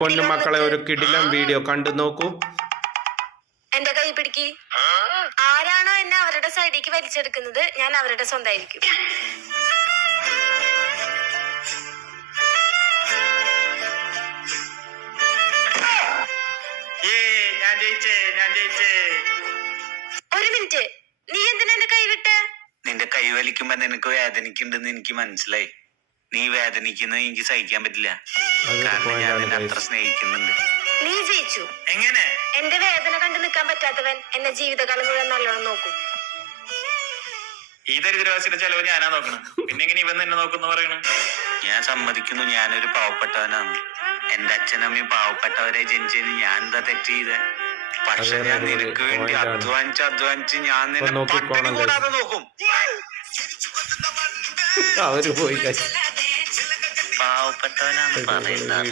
പൊന്നുമക്കളെ ഒരു കിടിലം വീഡിയോ കണ്ടു നോക്കൂ. എന്റെ കൈ പിടിക്ക്. ആരാണോ എന്നെ അവരുടെ സൈഡിലേക്ക് വലിച്ചെടുക്കുന്നത് ഞാൻ അവരുടെ സ്വന്തമായിരിക്കും. ഒരു മിനിറ്റ്, നീ എന്തിനാ എന്റെ കൈ വിട്ട്? നിന്റെ കൈ വലിക്കുമ്പോ നിനക്ക് വേദനിക്കുണ്ടെന്ന് എനിക്ക് മനസ്സിലായി. നീ വേദനിക്കുന്നത് എനിക്ക് സഹിക്കാൻ പറ്റില്ല. കാരണം ഞാൻ നിന്നെ അത്ര സ്നേഹിക്കുന്നുണ്ട്. നീ ജയിച്ചു. എങ്ങനെ? എന്റെ വേദന കണ്ടു നിൽക്കാൻ പറ്റാത്തവൻ എന്നെ ജീവിതകാലം മുഴുവൻ നല്ലോണം നോക്കും. ഈ ദരിദ്രവാസിയുടെ ചെലവ് ഞാനാ നോക്കണം. പിന്നെ എങ്ങനെ ഇവൻ എന്നെ നോക്കുന്നു പറയണു? ഞാൻ സമ്മതിക്കുന്നു, ഞാനൊരു പാവപ്പെട്ടവനാണ്. എന്റെ അച്ഛനമ്മയും പാവപ്പെട്ടവരെ ജനിച്ചതിന് ഞാൻ എന്താ തെറ്റ് ചെയ്തേ? പക്ഷെ ഞാൻ നിനക്ക് വേണ്ടി അധ്വാനിച്ച് ഞാൻ നിന്നെ പട്ടിണി കൂടാതെ നോക്കും. അവര് പോയി പാവപ്പെട്ടവനാണ് പറയുന്നത്.